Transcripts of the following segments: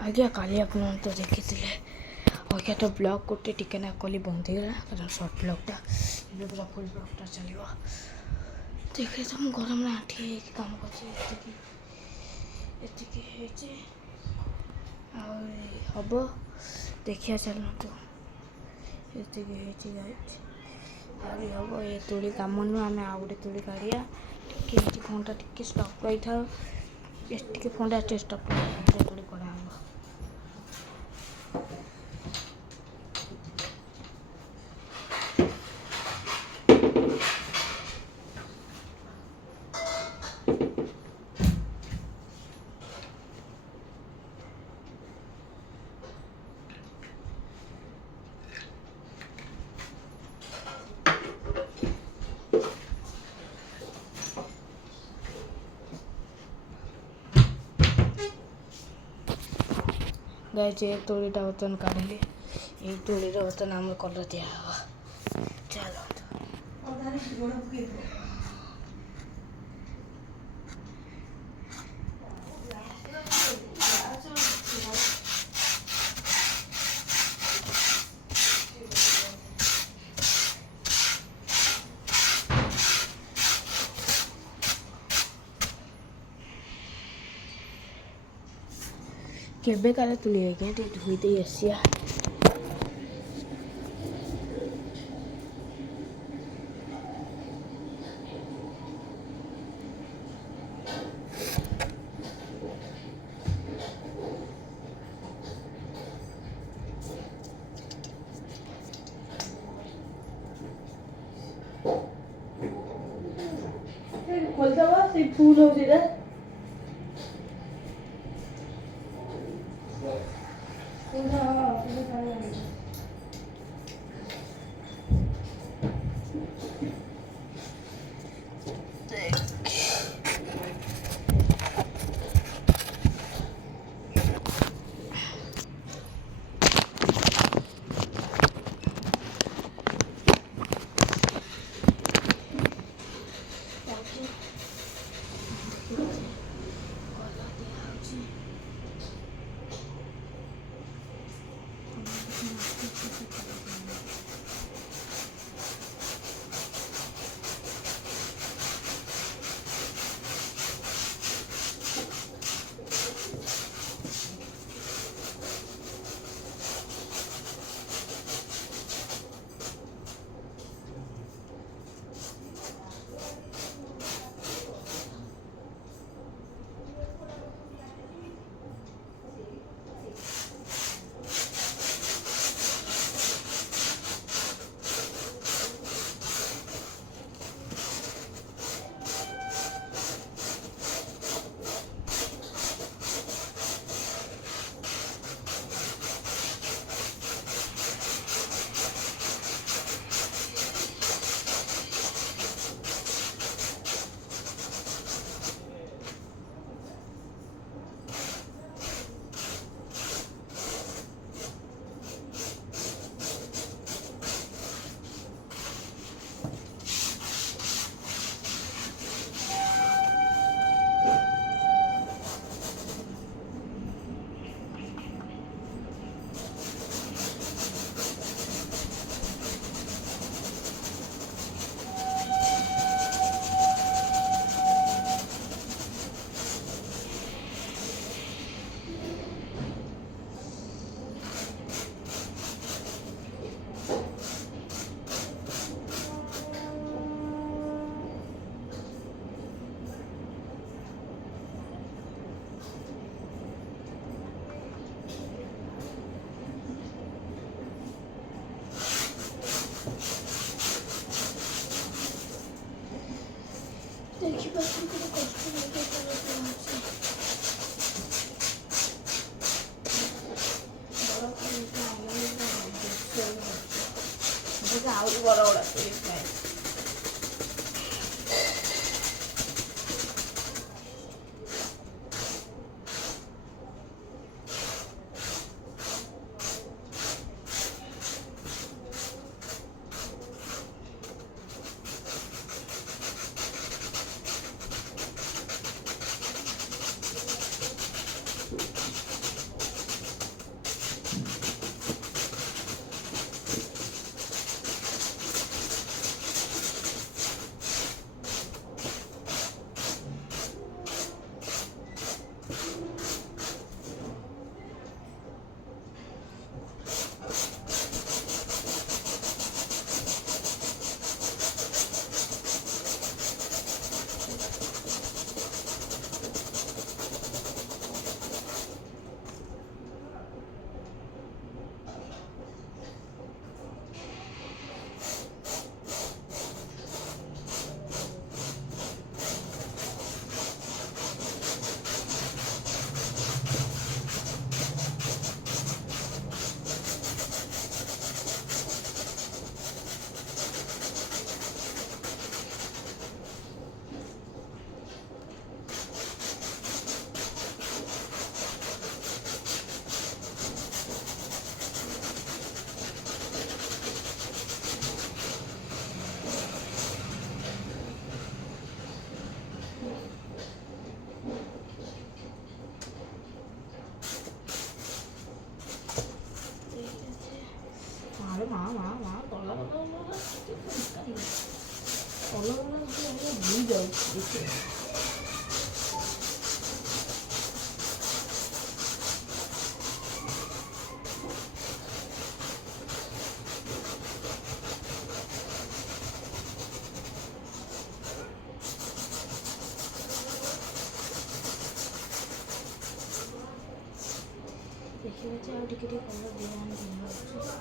ଆଜ୍ଞା କାଲି ଆପଣ ତ ଦେଖିଥିଲେ ଆଜ୍ଞା ତ ବ୍ଲଗ୍ ଗୋଟେ ଟିକେ ନା କଲି ବନ୍ଦ ହେଇଗଲା କାରଣ ସର୍ଟ ବ୍ଲଗ୍ଟା ଏବେ ପୁରା ଫୁଲ୍ ବ୍ଲଗ୍ଟା ଚାଲିବ। ଦେଖିଲେ ତ ମୁଁ ଗରମରେ ଆଣ୍ଠି ହେଇକି କାମ କରୁଛି ଏତିକି ହେଇଛି ଆଉ ହବ ଦେଖିବା ଚାଲନ୍ତୁ ଏତିକି ହେଇଛି ଗାଇଛି ଆହୁରି ହବ ଏ ତୁଳି କାମ ନୁହଁ ଆମେ ଆଉ ଗୋଟେ ତୁଳି କାଢ଼ିବା ଟିକେ ହେଇଛି ଫୋନ୍ଟା ଟିକେ ଷ୍ଟପ୍ ରହିଥାଉ ଟିକେ ଫୋନ୍ଟା ଟିକେ ଷ୍ଟପ୍ ରହିଥାଉ ତୁଳି କଢ଼ା ହବ। ଗାଇছে ଏ ତୁଳିଟା ବର୍ତ୍ତମାନ କାଢ଼ିଲି ଏଇ ତୁଳିର ବର୍ତ୍ତମାନ ଆମର କଲର୍ ଦିଆହେବ ଚାଲନ୍ତୁ। କେବେ କାଳେ ତୁଳି ଆଜ୍ଞା ଟିକେ ଧୋଇ ଦେଇ ଆସିବା। ଖୋଲିଦେବ ସେଇ ଫୁଲ୍ ହେଉଛି ଏଇଟା ଦେଖିପାରୁଛନ୍ତି କେତେ କଷ୍ଟ ଆହୁରି ବଡ଼ ବଡ଼ ভুল যাଉଛି ଦେଖିବା ଆଉ ଟିକେ ଟିକେ କଲର୍ ବିରିୟାନୀ ଦିଆହେଉଛି।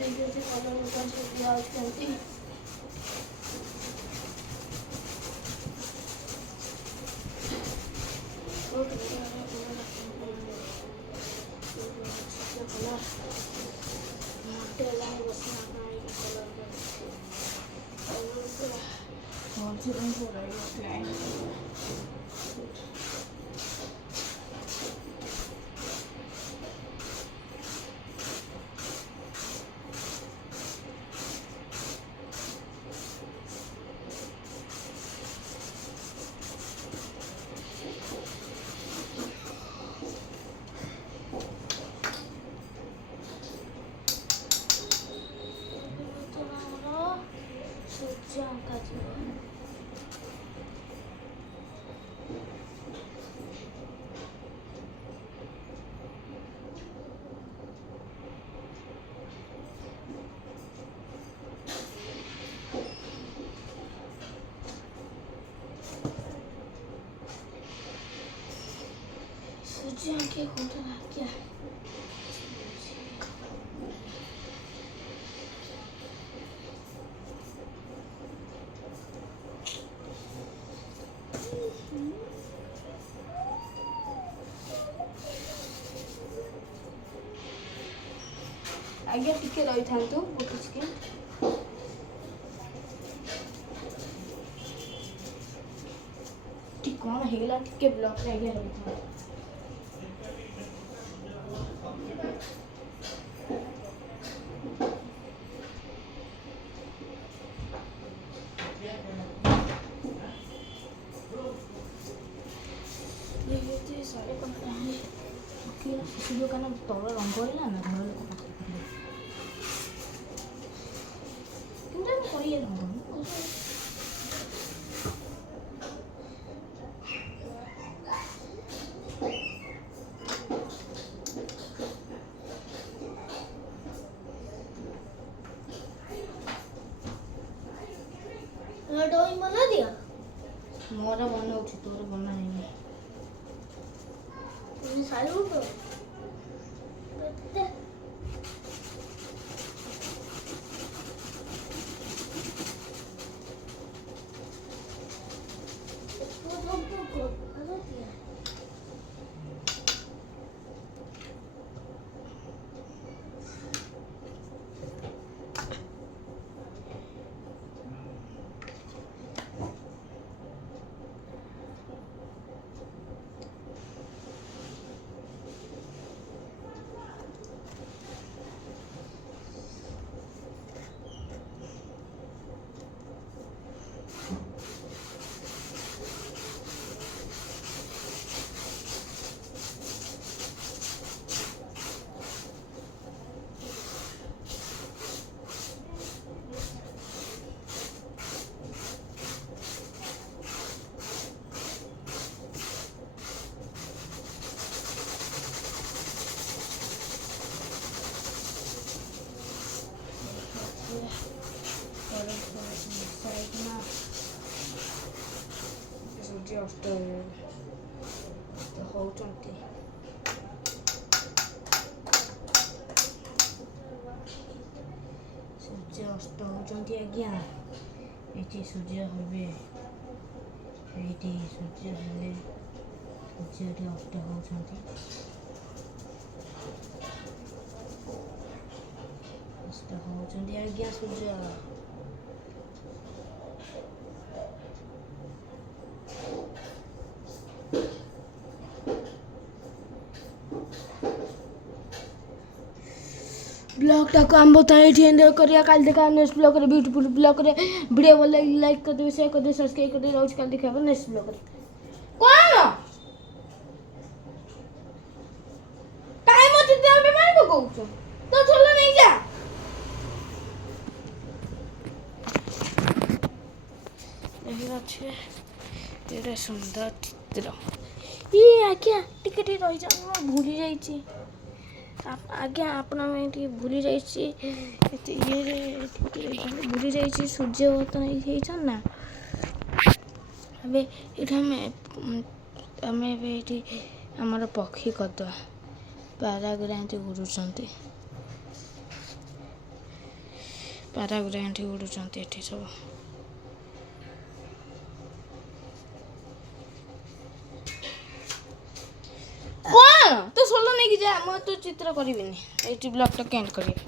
Jadi kalau bukan sedia ganti这样给红的来点。ଆଜ୍ଞା ଟିକେ ରହିଥାନ୍ତୁ ଗୋଟେ ଚିକେନ୍ ଟିକେ କ'ଣ ହେଇଗଲା ଟିକେ ବ୍ଲକ୍ରେ ଆଜ୍ଞା ରହିଥାନ୍ତୁ। साढ़े 15 शिशु दোকাନ ତଳ ରଙ୍ଗ ହେଲା ନା ଘର ଲୋକ ପାଖରେ କିନ୍ତୁ ଆମେ କରିଏ ରଙ୍ଗ ଡ୍ରଇଂ ବନା ଦିଅ ମୋର ବନଉଛି ତୋର ବନା ହେଇନି Saludo. ସୂର୍ଯ୍ୟ ଅସ୍ତ ହେଉଛନ୍ତି। ସୂର୍ଯ୍ୟ ଅସ୍ତ ହେଉଛନ୍ତି ଆଜ୍ଞା। ଏଠି ସୂର୍ଯ୍ୟ ହେବେ, ଏଇଠି ସୂର୍ଯ୍ୟ ହେଲେ ସୂର୍ଯ୍ୟ ଏଠି ଅସ୍ତ ହେଉଛନ୍ତି। ଅସ୍ତ ହେଉଛନ୍ତି ଆଜ୍ଞା ସୂର୍ଯ୍ୟ। ब्लॉग को हम बताएं एंड करिए। कल देखा नेक्स्ट ब्लॉग करे, ब्यूटीफुल ब्लॉग करे। वीडियो को लाइक कर दे, शेयर कर दे, सब्सक्राइब कर दे। रोज कल देखा नेक्स्ट ब्लॉग करे। कौन टाइम होती तो हम मार को कहू तो चलो नहीं जा। देखिए अच्छे तेरे सुंदर चित्र ये आज्ञा टिके रही जा भूली जाइए आज्ञा आपण भूली जाइए भूली जाइए सूर्य होता ना आम ये आमर पक्षी करदे पारागुरा उड़ुंट पारागुरा उड़ुंट ये सब कौन तो सोलो नहीं कि जा मैं तो चित्र करी ब्लॉग टा कैंड करी।